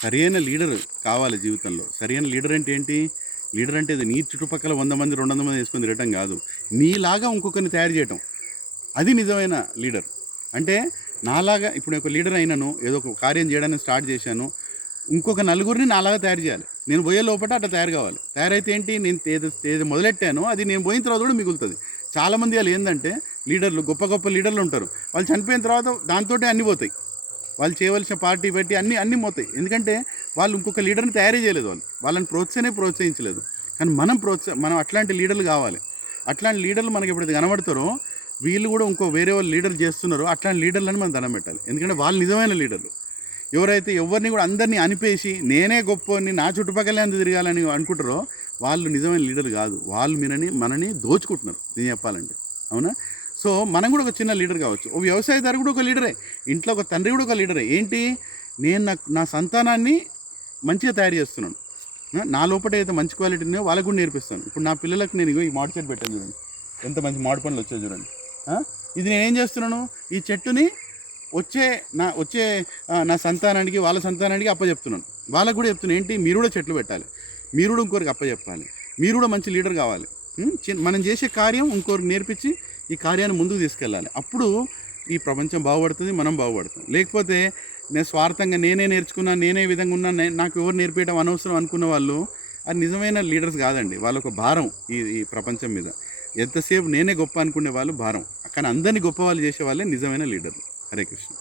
సరైన లీడర్ కావాలి జీవితంలో. సరైన లీడర్ అంటే ఏంటి? లీడర్ అంటే అది నీ చుట్టుపక్కల 100 మంది, 200 మంది వేసుకొని తిరగటం కాదు. నీలాగా ఇంకొకరిని తయారు చేయటం. అది నిజమైన లీడర్. అంటే నాలాగా ఇప్పుడు నేను ఒక లీడర్ అయినాను, ఏదో ఒక కార్యం చేయడానికి స్టార్ట్ చేశాను. ఇంకొక నలుగురిని నాలాగా తయారు చేయాలి. నేను పోయే లోపల అట్లా తయారు కావాలి. తయారైతే ఏంటి, నేను ఏది మొదలెట్టానో అది నేను పోయిన తర్వాత కూడా మిగులుతుంది. చాలామంది వాళ్ళు ఏంటంటే లీడర్లు, గొప్ప గొప్ప లీడర్లు ఉంటారు. వాళ్ళు చనిపోయిన తర్వాత దాంతోటే అన్నీ పోతాయి. వాళ్ళు చేయవలసిన పార్టీ పెట్టి అన్నీ పోతాయి. ఎందుకంటే వాళ్ళు ఇంకొక లీడర్ని తయారీ చేయలేదు. వాళ్ళని ప్రోత్సహించలేదు. కానీ మనం అట్లాంటి లీడర్లు కావాలి. అట్లాంటి లీడర్లు మనకి ఎప్పుడైతే కనబడతారో వీళ్ళు కూడా వేరే వాళ్ళు లీడర్ చేస్తున్నారో అట్లాంటి లీడర్లను మనం దండం పెట్టాలి. ఎందుకంటే వాళ్ళు నిజమైన లీడర్లు. ఎవరైతే ఎవరిని కూడా అందరినీ అనిపేసి నేనే గొప్పని, నా చుట్టుపక్కలే అంత తిరగాలని అనుకుంటారో వాళ్ళు నిజమైన లీడర్ కాదు. వాళ్ళు మనని దోచుకుంటున్నారు నేను చెప్పాలంటే. అవునా? సో మనం కూడా ఒక చిన్న లీడర్ కావచ్చు. ఓ వ్యవసాయదారు కూడా ఒక లీడరే. ఇంట్లో ఒక తండ్రి కూడా ఒక లీడరే. ఏంటి, నేను నా సంతానాన్ని మంచిగా తయారు చేస్తున్నాను. నా లోపల అయితే మంచి క్వాలిటీ ఉన్నాయో వాళ్ళకు కూడా నేర్పిస్తాను. ఇప్పుడు నా పిల్లలకు నేను ఈ మామిడి చెట్టు పెట్టాను చూడండి, ఎంత మంచి మామిడి పండ్లు వచ్చాయి చూడండి. ఇది నేనేం చేస్తున్నాను, ఈ చెట్టుని వచ్చే నా సంతానానికి, వాళ్ళ సంతానానికి అప్పచెప్తున్నాను. వాళ్ళకు కూడా చెప్తున్నాను ఏంటి, మీరు కూడా చెట్లు పెట్టాలి, మీరు కూడా ఇంకోరికి అప్పచెప్పాలి, మీరు కూడా మంచి లీడర్ కావాలి. మనం చేసే కార్యం ఇంకోరికి నేర్పించి ఈ కార్యాన్ని ముందుకు తీసుకెళ్ళాలి. అప్పుడు ఈ ప్రపంచం బాగుపడుతుంది, మనం బాగుపడతాం. లేకపోతే నేను స్వార్థంగా నేనే నేర్చుకున్నాను, నేనే విధంగా ఉన్నాను, నాకు ఎవరు నేర్పించడం అనవసరం అనుకున్న వాళ్ళు అది నిజమైన లీడర్స్ కాదండి. వాళ్ళొక భారం ఈ ప్రపంచం మీద. ఎంతసేపు నేనే గొప్ప అనుకునే వాళ్ళు భారం. కానీ అందరినీ గొప్ప వాళ్ళు చేసే వాళ్ళే నిజమైన లీడర్లు. హరే కృష్ణ.